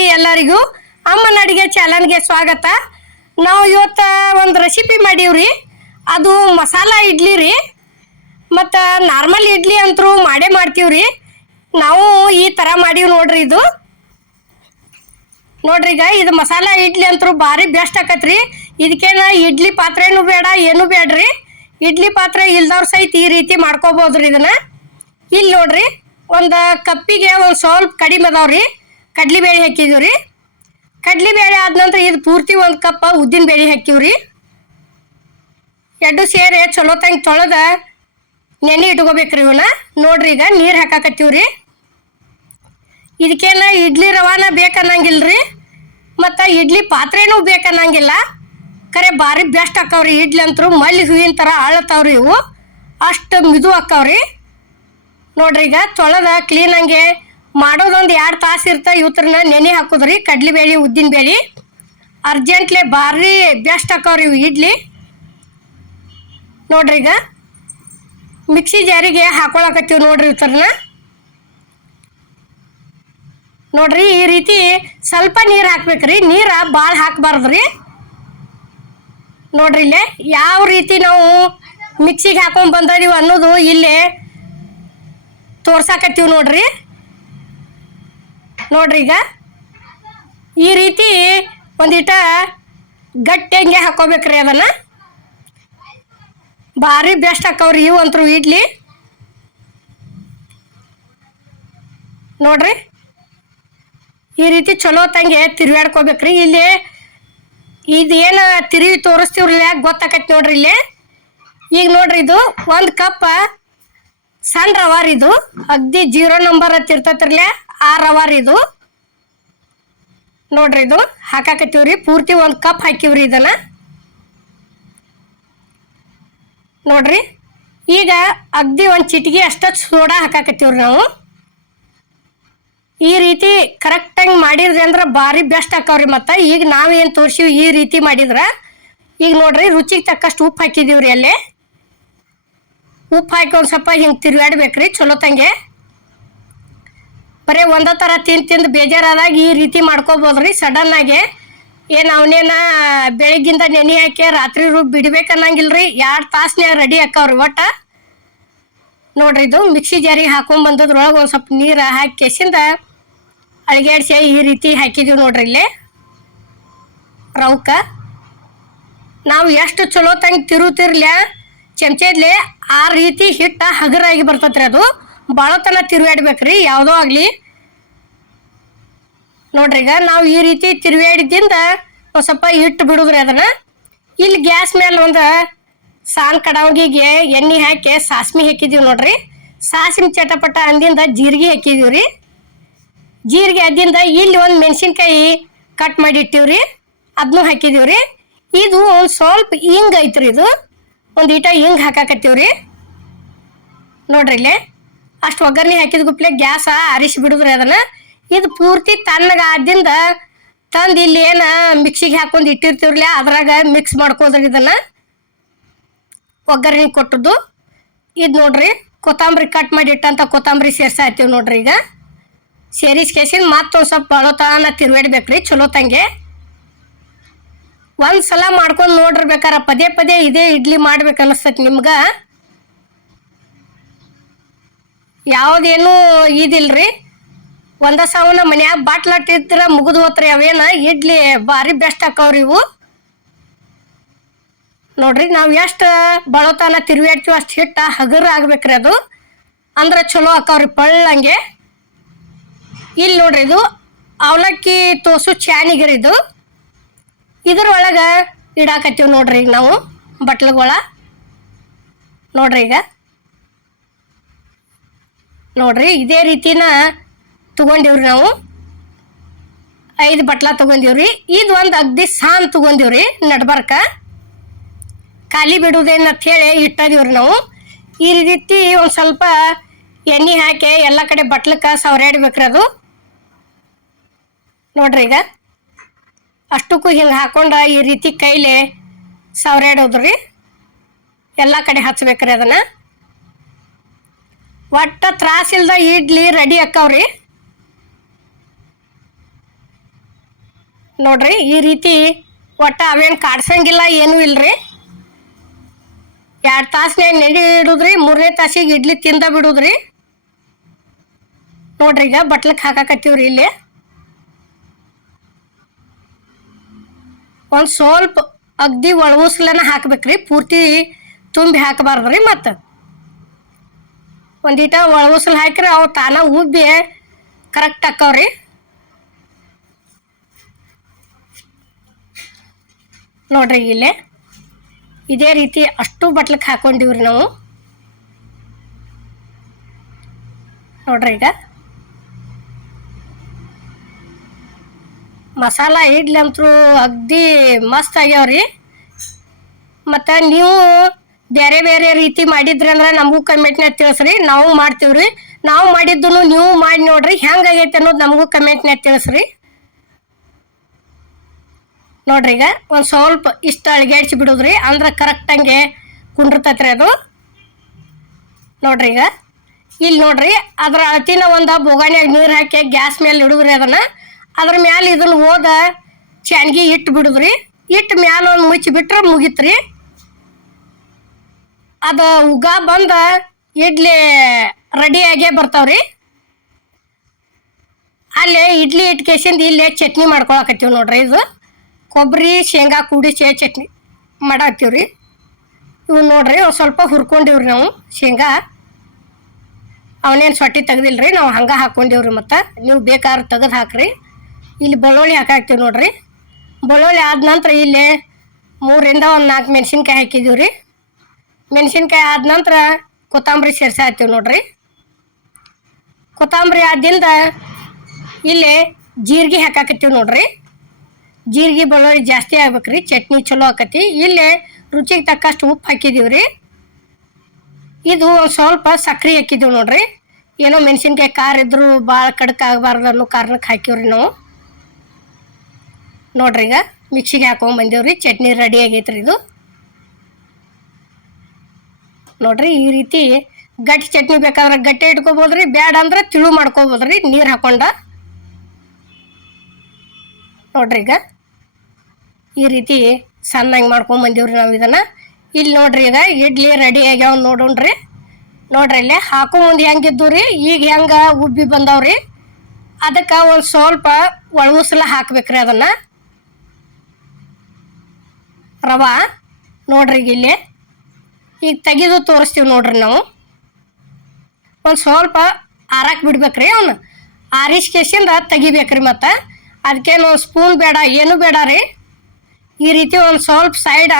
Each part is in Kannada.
ರೀ ಎಲ್ಲರಿಗೂ. ಅಮ್ಮನ ಅಡಿಗೆ ಚಾನಲ್ಗೆ ಸ್ವಾಗತ. ನಾವು ಇವತ್ತು ಒಂದು ರೆಸಿಪಿ ಮಾಡೀವ್ರಿ. ಅದು ಮಸಾಲ ಇಡ್ಲಿ ರೀ. ಮತ್ತು ನಾರ್ಮಲ್ ಇಡ್ಲಿ ಅಂತರೂ ಮಾಡೇ ಮಾಡ್ತೀವ್ರಿ. ನಾವು ಈ ಥರ ಮಾಡೀವಿ ನೋಡ್ರಿ ಇದು. ನೋಡ್ರಿ ಈಗ ಇದು ಮಸಾಲ ಇಡ್ಲಿ ಅಂತೂ ಭಾರಿ ಬೆಸ್ಟ್ ಆಕತ್ರಿ. ಇದಕ್ಕೇನ ಇಡ್ಲಿ ಪಾತ್ರೆನೂ ಬೇಡ, ಏನೂ ಬೇಡ್ರಿ ಇಡ್ಲಿ ಪಾತ್ರೆ ಇಲ್ದವ್ರ ಸಹಿತ ಈ ರೀತಿ ಮಾಡ್ಕೋಬೋದ್ರಿ ಇದನ್ನ. ಇಲ್ಲಿ ನೋಡ್ರಿ, ಒಂದು ಕಪ್ಪಿಗೆ ಒಂದು ಸ್ವಲ್ಪ ಕಡಿಮೆ ಅದಾವ್ರಿ. ಕಡ್ಲಿಬೇಳೆ ಹಾಕಿದೀವಿ ರೀ. ಕಡ್ಲಿಬೇಳೆ ಆದ ನಂತರ ಇದು ಪೂರ್ತಿ ಒಂದು ಕಪ್ ಉದ್ದಿನ ಬೇಳೆ ಹಾಕಿವ್ರಿ. ಎರಡು ಸೇರಿ ಚಲೋ ತಂಗ್ ತೊಳೆದ ನೆನೆ ಇಟ್ಕೋಬೇಕ್ರಿ ಇವನ್ನ ನೋಡ್ರಿ ಈಗ ನೀರು ಹಾಕಾಕತ್ತೀವ್ರಿ. ಇದಕ್ಕೇನ ಇಡ್ಲಿ ರವಾನ ರೀ ಮತ್ತು ಇಡ್ಲಿ ಪಾತ್ರೆನೂ ಬೇಕನ್ನಂಗಿಲ್ಲ. ಖರೆ ಭಾರಿ ಬೆಸ್ಟ್ ಹಾಕವ್ರಿ ಇಡ್ಲಿ ಅಂತೂ. ಮಲ್ಲಿ ಹೂವಿನ ಥರ ಅಳತಾವ್ರಿ ಇವು. ಅಷ್ಟು ಮಿದು ಹಾಕವ್ರಿ ನೋಡ್ರಿ ಈಗ ತೊಳೆದ ಕ್ಲೀನಂಗೆ ಮಾಡೋದೊಂದು ಎರಡು ತಾಸು ಇರ್ತ ಇವತ್ರನ್ನ ನೆನೆ ಹಾಕೋದ್ರಿ ಕಡ್ಲಿಬೇಳೆ ಉದ್ದಿನ ಬೇಳೆ. ಅರ್ಜೆಂಟ್ಲೆ ಭಾರಿ ಬೆಸ್ಟ್ ಹಾಕವ್ರಿ ಇವು ಇಡ್ಲಿ. ನೋಡ್ರಿ ಈಗ. ಮಿಕ್ಸಿ ಜಾರಿಗೆ ಹಾಕೊಳಕತ್ತೀವಿ ನೋಡ್ರಿ ಇವತ್ತರನ್ನ ನೋಡ್ರಿ ಈ ರೀತಿ ಸ್ವಲ್ಪ ನೀರು ಹಾಕ್ಬೇಕ್ರಿ, ನೀರ ಭಾಳ ಹಾಕ್ಬಾರ್ದ್ರಿ. ನೋಡ್ರಿ ಇಲ್ಲೇ, ಯಾವ ರೀತಿ ನಾವು ಮಿಕ್ಸಿಗೆ ಹಾಕೊಂಡ್ ಬಂದೀವಿ ಅನ್ನೋದು ಇಲ್ಲೇ ತೋರ್ಸಾಕತ್ತೀವಿ ನೋಡ್ರಿ. ನೋಡ್ರಿ ಈಗ. ಈ ರೀತಿ ಒಂದಿಟ ಗಟ್ಟಿಯಂಗೆ ಹಾಕೋಬೇಕ್ರಿ ಅದನ್ನು. ಭಾರಿ ಬೆಸ್ಟ್ ಹಾಕವ್ರಿ ಇವು ಅಂತರು ಇಡ್ಲಿ. ನೋಡ್ರಿ. ಈ ರೀತಿ ಚಲೋ ತಂಗೆ ತಿರ್ಗಾಡ್ಕೋಬೇಕ್ರಿ ಇಲ್ಲಿ ಇದೇನು ತಿರುವಿ ತೋರಿಸ್ತೀವ್ರಲ್ಲ ಗೊತ್ತಾಕೈತಿ ನೋಡ್ರಿ ಇಲ್ಲಿ. ಈಗ ನೋಡ್ರಿ ಇದು ಒಂದು ಕಪ್ ಸಣ್ಣ ರವಾರಿ ಇದು ಅಗ್ದಿ ಜೀರೋ ನಂಬರ್ ಅಂತ ಇರ್ತೈತ್ರಲ್ಲ ಅವರ್ ಇದು. ನೋಡ್ರಿ ಇದು ಹಾಕಾಕತ್ತೀವ್ರಿ. ಪೂರ್ತಿ ಒಂದು ಕಪ್ ಹಾಕಿವ್ರಿ ಇದನ್ನ. ನೋಡ್ರಿ. ಈಗ ಅಗ್ದಿ ಒಂದು ಚಿಟಿಗೆ ಅಷ್ಟ ಸೋಡಾ ಹಾಕಾಕತ್ತೀವ್ರಿ ನಾವು. ಈ ರೀತಿ ಕರೆಕ್ಟಾಗಿ ಮಾಡಿದ್ರಿ ಅಂದ್ರೆ ಭಾರಿ ಬೆಸ್ಟ್ ಹಾಕವ್ರಿ ಮತ್ತು. ಈಗ ನಾವೇನು ತೋರಿಸಿವಿ ಈ ರೀತಿ ಮಾಡಿದ್ರೆ. ಈಗ ನೋಡ್ರಿ ರುಚಿಗೆ ತಕ್ಕಷ್ಟು ಉಪ್ಪು ಹಾಕಿದೀವ್ರಿ ಅಲ್ಲೇ. ಉಪ್ಪು ಹಾಕಿ ಒಂದು ಸ್ವಲ್ಪ ಹಿಂಗೆ ತಿರುಗಾಡ್ಬೇಕ್ರಿ ಚಲೋ ತಂಗೆ. ಬರೀ ಒಂದೇ ಥರ ತಿಂದು ತಿಂದು ಬೇಜಾರಾದಾಗ ಈ ರೀತಿ ಮಾಡ್ಕೋಬೋದ್ರಿ. ಆಗಿ ಏನು ಅವನೇನ ಬೆಳಿಗ್ಗಿಂದ ನೆನೆ ಹಾಕಿ ರಾತ್ರಿ ರುಬ್ಬಿ ಬಿಡ್ಬೇಕನ್ನಂಗಿಲ್ರಿ. ಎರಡು ತಾಸ್ನ್ಯಾಗ ರೆಡಿ ಹಾಕವ್ರಿ ಒಟ್ಟು. ನೋಡ್ರಿ ಇದು ಮಿಕ್ಸಿ ಜಾರಿ ಹಾಕೊಂಡ್ ಬಂದದ್ರೊಳಗೆ ಒಂದು ಸ್ವಲ್ಪ ನೀರು ಹಾಕಿ ಕೆಸಿಂದ ಅಳಿಗಾಡ್ಸಿ ಈ ರೀತಿ ಹಾಕಿದೀವಿ ನೋಡ್ರಿ ಇಲ್ಲಿ. ರೌಕ. ನಾವು ಎಷ್ಟು ಚಲೋ ತಂಗ್ ತಿರುತಿರ್ಲ ಚಮಚದ್ಲೆ ಆ ರೀತಿ ಹಿಟ್ಟ ಹಗರಾಗಿ ಬರ್ತತ್ರಿ ಅದು. ಭಾಳತನ ತಿರುಗಾಡ್ಬೇಕ್ರಿ ಯಾವುದೋ ಆಗಲಿ. ನೋಡ್ರಿ ಈಗ ನಾವು ಈ ರೀತಿ ತಿರುಗಾಡಿದ್ದಿಂದ ಒಂದು ಸ್ವಲ್ಪ ಹಿಟ್ಟು ಬಿಡುದ್ರಿ ಅದನ್ನ. ಇಲ್ಲಿ ಗ್ಯಾಸ್ ಮೇಲೆ ಒಂದು ಸಾಲ್ ಕಡಾವಗಿಗೆ ಎಣ್ಣೆ ಹಾಕಿ ಸಾಸ್ಮಿ ಹಾಕಿದೀವಿ ನೋಡ್ರಿ. ಸಾಸಿನ ಚಟಪಟ ಅಂದಿಂದ ಜೀರಿಗೆ ಹಾಕಿದೀವಿ ರೀ ಜೀರಿಗೆ ಅದ್ದಿಂದ ಇಲ್ಲಿ ಒಂದು ಮೆಣಸಿನ್ಕಾಯಿ ಕಟ್ ಮಾಡಿ ಇಟ್ಟಿವ್ರಿ ಅದನ್ನೂ ಹಾಕಿದೀವ್ರಿ. ಇದು ಒಂದು ಸ್ವಲ್ಪ ಹಿಂಗ್ ಐತ್ರಿ ಇದು. ಒಂದು ಈಟ ಹಿಂಗ್ ಹಾಕಾಕತ್ತೀವ್ರಿ. ನೋಡ್ರಿ ಇಲ್ಲೇ. ಅಷ್ಟು ಒಗ್ಗರಣೆ ಹಾಕಿದ ಗುಪ್ಲೆ ಗ್ಯಾಸ ಆರಿಸಿ ಬಿಡುದ್ರಿ ಅದನ್ನ. ಇದು ಪೂರ್ತಿ ತಣ್ಣಗ ಆದಿಂದ ತಂದು ಇಲ್ಲಿ ಏನು ಮಿಕ್ಸಿಗೆ ಹಾಕೊಂಡು ಇಟ್ಟಿರ್ತೀವ್ರಲ್ಲ ಅದ್ರಾಗ ಮಿಕ್ಸ್ ಮಾಡ್ಕೋದ್ರಿ ಇದನ್ನ. ಒಗ್ಗರಣೆ ಕೊಟ್ಟದ್ದು. ಇದು ನೋಡ್ರಿ, ಕೊತ್ತಂಬರಿ ಕಟ್ ಮಾಡಿ ಇಟ್ಟಂತ ಕೊತ್ತಂಬರಿ ಸೇರ್ಸಾಯ್ತೀವಿ ನೋಡ್ರಿ ಈಗ. ಸೇರಿಸ್ಕೇಸಿಂದ ಮತ್ತೊಂದು ಸ್ವಲ್ಪ ಬಳೋತನ ತಿರುಗಾಡ್ಬೇಕ್ರಿ, ಚಲೋ ತಂಗೆ. ಒಂದು ಸಲ ಮಾಡ್ಕೊಂಡು ನೋಡ್ರಿ ಬೇಕಾರ, ಪದೇ ಪದೇ ಇದೇ ಇಡ್ಲಿ ಮಾಡ್ಬೇಕು ಅನಿಸ್ತೈತಿ ನಿಮ್ಗೆ. ಯಾವುದೇನು ಇದಿಲ್ರಿ. ಒಂದ ಸಾವನ್ನ ಮನ್ಯಾಗ ಬಾಟ್ಲಟ್ಟಿದ್ರ ಮುಗಿದು ಹೋತ್ರಿ ಅವೇನ. ಇಡ್ಲಿ ಭಾರಿ ಬೆಸ್ಟ್ ಆಕವ್ರಿ ಇವು. ನೋಡ್ರಿ ನಾವು ಎಷ್ಟು ಬಳೋತನ ತಿರುಗಾಡ್ತೀವಿ ಅಷ್ಟು ಹಿಟ್ಟ ಹಗರ್ ಆಗ್ಬೇಕ್ರಿ ಅದು. ಅಂದ್ರೆ ಚಲೋ ಆಕವ್ರಿ ಪಳ್ಳಂಗೆ ಇಲ್ಲಿ ನೋಡ್ರಿ ಇದು ಅವಲಕ್ಕಿ ತೋಸು ಚಾನಿಗಿರಿ ಇದು. ಇದ್ರ ಒಳಗೆ ಇಡಾಕತ್ತೀವಿ ನೋಡ್ರಿ ಈಗ ನಾವು ಬಟ್ಲುಗಳ. ನೋಡ್ರಿ ಈಗ. ನೋಡ್ರಿ, ಇದೇ ರೀತಿನ ತಗೊಂಡಿವ್ರಿ ನಾವು. ಐದು ಬಟ್ಲ ತಗೊಂಡಿವ್ರಿ. ಇದು ಒಂದು ಅಗ್ದಿ ಸಾನ್ ತಗೊಂಡಿವ್ರಿ, ನಡ್ಬರ್ಕ. ಖಾಲಿ ಬಿಡುವುದೇನಂತ ಹೇಳಿ ಇಟ್ಟದೇವ್ರಿ ನಾವು. ಈ ರೀತಿ ಒಂದು ಸ್ವಲ್ಪ ಎಣ್ಣೆ ಹಾಕಿ ಎಲ್ಲ ಕಡೆ ಬಟ್ಲಕ್ಕೆ ಸವರಾಡ್ಬೇಕ್ರಿ ಅದು. ನೋಡ್ರಿ ಈಗ. ಅಷ್ಟಕ್ಕೂ ಹಿಂಗೆ ಹಾಕೊಂಡ ಈ ರೀತಿ ಕೈಲಿ ಸವರಾಡೋದ್ರಿ ಎಲ್ಲ ಕಡೆ ಹಚ್ಬೇಕ್ರಿ ಅದನ್ನ. ಒಟ್ಟ ತ್ರಾಸಿಲ್ದ ಇಡ್ಲಿ ರೆಡಿ ಅಕ್ಕವ್ರಿ. ನೋಡ್ರಿ, ಈ ರೀತಿ ಒಟ್ಟ ಅವೇನು ಕಾಡ್ಸಂಗಿಲ್ಲ, ಏನೂ ಇಲ್ರಿ. ಎರಡು ತಾಸನೇ ನೆನೆ ಇಡುದ್ರಿ, ಮೂರನೇ ತಾಸಿಗೆ ಇಡ್ಲಿ ತಿಂದ ಬಿಡುದ್ರಿ. ನೋಡ್ರಿ ಈಗ ಬಟ್ಲಕ್ಕೆ ಹಾಕಾಕತ್ತೀವ್ರಿ ಇಲ್ಲಿ. ಒಂದು ಸ್ವಲ್ಪ ಅಗ್ದಿ ಒಳಗೂಸ್ಲನ ಹಾಕ್ಬೇಕ್ರಿ, ಪೂರ್ತಿ ತುಂಬಿ ಹಾಕಬಾರ್ದ್ರಿ ಮತ್ತು. ಒಂದೀಟ ಒಳಗುಸ್ಲು ಹಾಕಿದ್ರೆ ಅವು ತಾನ ಉಬ್ಬಿ ಕರೆಕ್ಟ್ ಹಾಕವ್ರಿ ನೋಡ್ರಿ ಇಲ್ಲಿ. ಇದೇ ರೀತಿ ಅಷ್ಟು ಬಟ್ಲಕ್ಕೆ ಹಾಕೊಂಡಿವ್ರಿ ನಾವು. ನೋಡ್ರಿ ಈಗ. ಮಸಾಲ ಇಡ್ಲಿ ಅಗ್ದಿ ಮಸ್ತ್ ಆಗ್ಯಾವ್ರಿ. ಮತ್ತು ನೀವು ಬೇರೆ ಬೇರೆ ರೀತಿ ಮಾಡಿದ್ರಿ ಅಂದ್ರೆ ನಮಗೂ ಕಮೆಂಟ್ನಾಗ ತಿಳಿಸ್ರಿ, ನಾವು ಮಾಡ್ತೀವ್ರಿ. ನಾವು ಮಾಡಿದ್ದು ನೀವು ಮಾಡಿ ನೋಡ್ರಿ, ಹೆಂಗಾಗೈತೆ ಅನ್ನೋದು ನಮಗೂ ಕಮೆಂಟ್ನಾಗ ತಿಳಿಸ್ರಿ. ನೋಡ್ರಿ ಈಗ, ಒಂದು ಸ್ವಲ್ಪ ಇಷ್ಟು ಅಳಿಗಾಡ್ಸಿ ಬಿಡೋದ್ರಿ, ಅಂದ್ರೆ ಕರೆಕ್ಟಂಗೆ ಕುಂಡಿರ್ತೈತ್ರಿ ಅದು. ನೋಡ್ರಿ ಈಗ ಇಲ್ಲಿ ನೋಡ್ರಿ, ಅದ್ರ ಅತಿನ ಒಂದು ಬೊಗಾನ್ಯಾಗ ನೀರು ಹಾಕಿ, ಗ್ಯಾಸ್ ಮೇಲೆ ಇಡುದ್ರಿ ಅದನ್ನ. ಅದ್ರ ಮ್ಯಾಲೆ ಇದನ್ನ ಹೋದ ಚಾನ್ಗಿ ಇಟ್ಟು ಬಿಡುದ್ರಿ ಇಟ್ಟು ಮ್ಯಾಲ ಒಂದು ಮುಚ್ಚಿ ಬಿಟ್ರೆ ಮುಗೀತ್ರಿ. ಅದು ಉಗ ಬಂದ ಇಡ್ಲಿ ರೆಡಿಯಾಗೇ ಬರ್ತಾವ್ರಿ. ಅಲ್ಲೇ ಇಡ್ಲಿ ಇಟ್ಕೇಸಿಂದ ಇಲ್ಲೇ ಚಟ್ನಿ ಮಾಡ್ಕೊಳಕತ್ತೀವಿ ನೋಡ್ರಿ ಇದು. ಕೊಬ್ಬರಿ ಶೇಂಗಾ ಕೂಡಿಸಿ ಚಟ್ನಿ ಮಾಡತ್ತೀವ್ರಿ ಇವು ನೋಡ್ರಿ ಸ್ವಲ್ಪ ಹುರ್ಕೊಂಡಿವ್ರಿ ನಾವು ಶೇಂಗಾ. ಅವನೇನು ಸೊಟ್ಟಿ ತೆಗ್ದಿಲ್ರಿ, ನಾವು ಹಂಗೆ ಹಾಕ್ಕೊಂಡಿವ್ರಿ ಮತ್ತು. ನೀವು ಬೇಕಾದ್ರೆ ತೆಗೆದು ಹಾಕ್ರಿ. ಇಲ್ಲಿ ಬೆಳ್ಳುಳ್ಳಿ ಹಾಕಾಕ್ತೀವಿ ನೋಡ್ರಿ. ಬೆಳ್ಳುಳ್ಳಿ ಆದ ನಂತರ ಇಲ್ಲಿ ಮೂರಿಂದ ಒಂದು ನಾಲ್ಕು ಮೆಣಸಿನ್ಕಾಯಿ ಹಾಕಿದ್ದೀವಿ ರೀ ಮೆಣಸಿನ್ಕಾಯಿ ಆದ ನಂತರ ಕೊತ್ತಂಬರಿ ಸೇರ್ಸಿ ಹಾಕ್ತೀವಿ ನೋಡ್ರಿ. ಕೊತ್ತಂಬರಿ ಆದಿಂದ ಇಲ್ಲಿ ಜೀರಿಗೆ ಹಾಕಾಕತ್ತೀವಿ ನೋಡ್ರಿ. ಜೀರಿಗೆ ಬೆಳ್ಳುಳ್ಳಿ ಜಾಸ್ತಿ ಆಗ್ಬೇಕ್ರಿ, ಚಟ್ನಿ ಚಲೋ ಆಕತಿ. ಇಲ್ಲಿ ರುಚಿಗೆ ತಕ್ಕಷ್ಟು ಉಪ್ಪು ಹಾಕಿದೀವಿ ರೀ ಇದು ಒಂದು ಸ್ವಲ್ಪ ಸಕ್ಕರೆ ಹಾಕಿದ್ದೀವಿ ನೋಡ್ರಿ. ಏನೋ ಮೆಣಸಿನ್ಕಾಯಿ ಖಾರ ಇದ್ದರೂ ಭಾಳ ಕಡಕ್ ಆಗಬಾರ್ದು ಅನ್ನೋ ಕಾರಣಕ್ಕೆ ಹಾಕಿವ್ರಿ ನಾವು. ನೋಡ್ರಿ ಈಗ ಮಿಕ್ಸಿಗೆ ಹಾಕೊಂಡ್ ಬಂದೇವ್ರಿ, ಚಟ್ನಿ ರೆಡಿ ಆಗೈತ್ರಿ ಇದು. ನೋಡ್ರಿ, ಈ ರೀತಿ ಗಟ್ಟಿ ಚಟ್ನಿ ಬೇಕಾದ್ರೆ ಗಟ್ಟಿ ಇಟ್ಕೋಬೋದ್ರಿ, ಬ್ಯಾಡ ಅಂದ್ರೆ ತಿಳು ಮಾಡ್ಕೋಬೋದ್ರಿ, ನೀರು ಹಾಕೊಂಡ. ನೋಡ್ರಿ ಈಗ, ಈ ರೀತಿ ಸಣ್ಣಂಗೆ ಮಾಡ್ಕೊಂಡ್ ಬಂದೀವ್ರಿ ನಾವು ಇದನ್ನ. ಇಲ್ಲಿ ನೋಡ್ರಿ ಈಗ, ಇಡ್ಲಿ ರೆಡಿ ಆಗ್ಯಾವ ನೋಡೋಣ್ರಿ. ನೋಡ್ರಿ ಇಲ್ಲಿ, ಹಾಕೋ ಮುಂದೆ ಹೆಂಗಿದ್ದು ರೀ ಈಗ ಹೆಂಗ ಉಬ್ಬಿ ಬಂದಾವ್ರಿ. ಅದಕ್ಕೆ ಒಂದು ಸ್ವಲ್ಪ ಒಳಗುಸಲ ಹಾಕ್ಬೇಕ್ರಿ ಅದನ್ನ. ರವಾ, ನೋಡ್ರಿ ಈಗ ಇಲ್ಲಿ. ಈಗ ತೆಗೆದು ತೋರಿಸ್ತೀವಿ ನೋಡ್ರಿ ನಾವು. ಒಂದು ಸ್ವಲ್ಪ ಆರಾಕ್ ಬಿಡ್ಬೇಕ್ರಿ ಅವನು. ಆರಿಸ್ ಕೇಸಿಂದ ತೆಗಿಬೇಕ್ರಿ ಮತ್ತು. ಅದಕ್ಕೇನು ಸ್ಪೂನ್ ಬೇಡ, ಏನು ಬೇಡ ರೀ. ಈ ರೀತಿ ಒಂದು ಸ್ವಲ್ಪ ಸೈಡ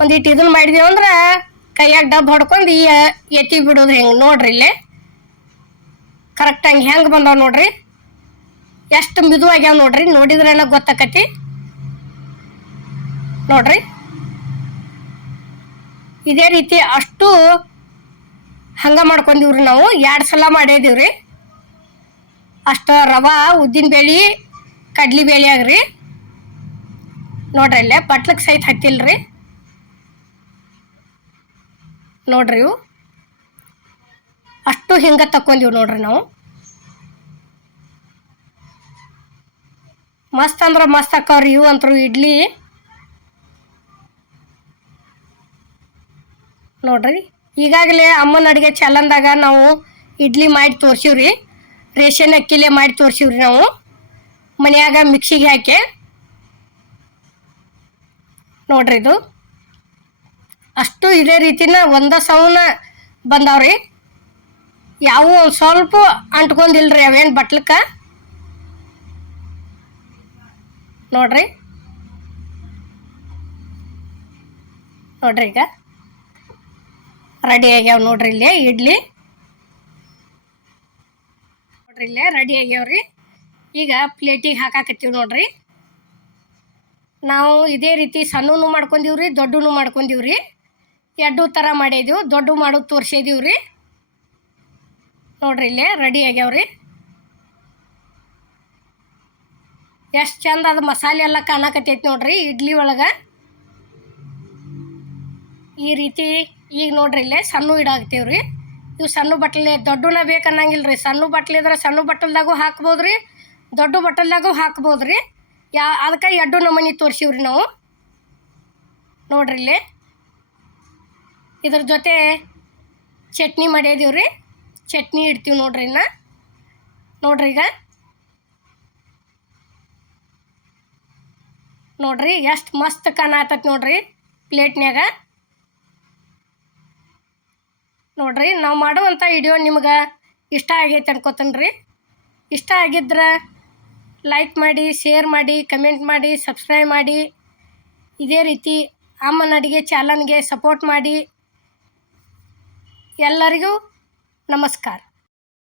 ಒಂದಿಟ್ಟು ಇದನ್ನ ಮಾಡಿದೀವಿ ಅಂದ್ರೆ ಕೈಯಾಗ ಡಬ್ ಹೊಡ್ಕೊಂಡು ಈ ಎತ್ತಿ ಬಿಡೋದು ಹೆಂಗೆ ನೋಡ್ರಿ ಇಲ್ಲಿ. ಕರೆಕ್ಟ್ ಹಂಗೆ ಹೆಂಗೆ ಬಂದಾವ ನೋಡ್ರಿ. ಎಷ್ಟು ಮಿದುವಾಗ್ಯಾವ ನೋಡ್ರಿ ನೋಡಿದ್ರೆಲ್ಲ ಗೊತ್ತಾಕತಿ. ನೋಡ್ರಿ. ಇದೇ ರೀತಿ ಅಷ್ಟು ಹಂಗ ಮಾಡ್ಕೊಂಡಿವ್ರಿ ನಾವು. ಎರಡು ಸಲ ಮಾಡಿದೀವ್ರಿ. ಅಷ್ಟು ರವೆ, ಉದ್ದಿನ ಬೇಳೆ, ಕಡ್ಲಿ ಬೇಳೆ ಆಗ್ರಿ. ನೋಡ್ರಿ ಅಲ್ಲೇ ಬಟ್ಲಕ್ಕೆ ಸಹಿತ ರೀ ನೋಡ್ರಿ ಇವು. ಅಷ್ಟು ಹಿಂಗೆ ತಕ್ಕೊಂದೀವಿ ನೋಡ್ರಿ ನಾವು. ಮಸ್ತ್ ಅಂದ್ರೆ ಮಸ್ತ್ ಹಾಕವ್ರಿ ಇವು ಅಂತರು, ಇಡ್ಲಿ. ನೋಡ್ರಿ. ಈಗಾಗಲೇ ಅಮ್ಮನ ಅಡುಗೆ ಚಾಲನ್ದಾಗ ನಾವು ಇಡ್ಲಿ ಮಾಡಿ ತೋರ್ಸಿವ್ರಿ. ರೇಷನ್ ಅಕ್ಕಿಲೇ ಮಾಡಿ ತೋರ್ಸಿವ್ರಿ ನಾವು. ಮನೆಯಾಗ ಮಿಕ್ಸಿಗೆ ಹಾಕಿ. ನೋಡ್ರಿ ಇದು. ಅಷ್ಟು ಇದೇ ರೀತಿನ ಒಂದ ಸೌನ ಬಂದಾವ್ರಿ. ಯಾವ ಸ್ವಲ್ಪ ಅಂಟ್ಕೊಂಡಿಲ್ರಿ ಅವೇನು ಬಟ್ಲಕ್ಕ. ನೋಡ್ರಿ. ನೋಡ್ರಿ ಈಗ. ರೆಡಿ ಆಗ್ಯಾವ ನೋಡ್ರಿ ಇಲ್ಲಿ, ಇಡ್ಲಿ. ನೋಡ್ರಿ ಇಲ್ಲೇ, ರೆಡಿ ಆಗ್ಯಾವ್ರಿ ಈಗ ಪ್ಲೇಟಿಗೆ ಹಾಕಾಕತ್ತೀವಿ ನೋಡ್ರಿ. ನಾವು ಇದೇ ರೀತಿ ಸಣ್ಣನು ಮಾಡ್ಕೊಂಡಿವ್ರಿ ದೊಡ್ಡನು ಮಾಡ್ಕೊಂಡಿವ್ರಿ ಎಡ್ಡು ಥರ ಮಾಡಿದೀವಿ, ದೊಡ್ಡ ಮಾಡೋದು ತೋರಿಸಿದೀವಿ ನೋಡ್ರಿ ಇಲ್ಲೇ, ರೆಡಿ ಆಗ್ಯಾವ್ರಿ ಎಷ್ಟು ಚಂದ ಅದು ಮಸಾಲೆ ಎಲ್ಲ ಕಾಣಕತ್ತೈತಿ ನೋಡ್ರಿ, ಇಡ್ಲಿ ಒಳಗೆ. ಈ ರೀತಿ ಈಗ ನೋಡ್ರಿ ಇಲ್ಲೇ ಸಣ್ಣ ಇಡಾಕ್ತೀವ್ರಿ ಇವು ಸಣ್ಣ ಬಟ್ಲೆ, ದೊಡ್ಡನ ಬೇಕನ್ನಂಗಿಲ್ಲ ರೀ. ಸಣ್ಣ ಬಟ್ಲೆ ಇದ್ರೆ ಸಣ್ಣ ಬಟ್ಟಲ್ದಾಗೂ ಹಾಕ್ಬೋದು ರೀ. ದೊಡ್ಡ ಬಟ್ಟಲ್ದಾಗೂ ಹಾಕ್ಬೋದು ರೀ. ಯಾ, ಅದಕ್ಕೆ ಎರಡು ನಮೂನಿ ತೋರಿಸಿವ್ರಿ ನಾವು. ನೋಡ್ರಿ ಇಲ್ಲಿ. ಇದ್ರ ಜೊತೆ ಚಟ್ನಿ ಮಾಡಿದೀವಿ ರೀ. ಚಟ್ನಿ ಇಡ್ತೀವಿ ನೋಡ್ರಿ ಇನ್ನು. ನೋಡ್ರಿ ಈಗ. ನೋಡ್ರಿ ಎಷ್ಟು ಮಸ್ತ್ ಕಾಣತೈತಿ ನೋಡ್ರಿ ಪ್ಲೇಟ್ನ್ಯಾಗ. ನೋಡ್ರಿ, ನಾವು ಮಾಡುವಂಥ ವಿಡಿಯೋ ನಿಮ್ಗೆ ಇಷ್ಟ ಆಗೈತೆ ಅನ್ಕೋತೀನಿ ರೀ ಇಷ್ಟ ಆಗಿದ್ರೆ ಲೈಕ್ ಮಾಡಿ ಶೇರ್ ಮಾಡಿ ಕಮೆಂಟ್ ಮಾಡಿ ಸಬ್ಸ್ಕ್ರೈಬ್ ಮಾಡಿ. ಇದೇ ರೀತಿ ಅಮ್ಮನ ಅಡುಗೆ ಚಾನಲ್ಗೆ ಸಪೋರ್ಟ್ ಮಾಡಿ. ಎಲ್ಲರಿಗೂ ನಮಸ್ಕಾರ.